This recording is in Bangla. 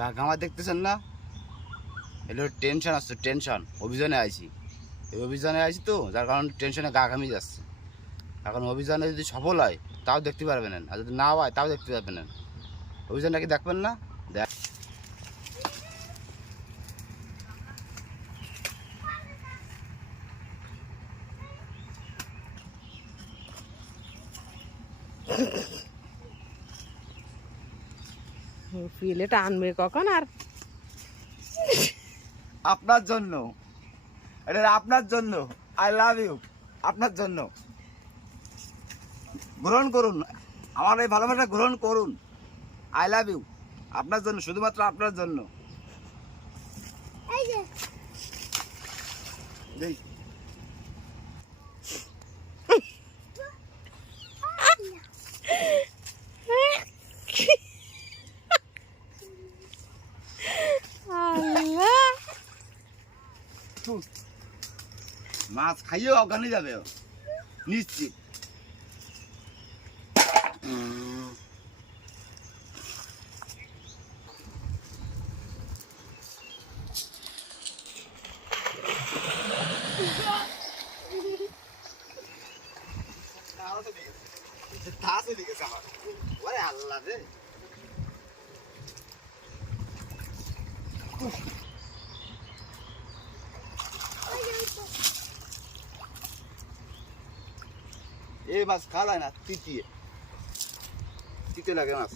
গা ঘামা দেখতেছেন না? এগুলো টেনশন আসছে, টেনশন। অভিযানে আইছি, এই অভিযানে আইছি তো, যার কারণে টেনশনে গা ঘামিয়ে যাচ্ছে। এখন অভিযানে যদি সফল হয় তাও দেখতে পারবেন না, আর যদি না হয় তাও দেখতে পারবেন না। অভিযানটা কি দেখবেন না? দেখ, পিলেটা আনবে কখন? আর আপনার জন্য, এটা আপনার জন্য। I love you. আপনার জন্য গ্রহণ করুন, আমার এই ভালোবাসা গ্রহণ করুন। I love you. আপনার জন্য, শুধুমাত্র আপনার জন্য। দেই। আল্লাহ, মাছ খাইয়েও অজ্ঞানে যাবে ও, নিশ্চিত। আল্লাহ রে, এই মাছ খাওয়া যায় না, তিতিয়ে তিতে লাগে মাছ।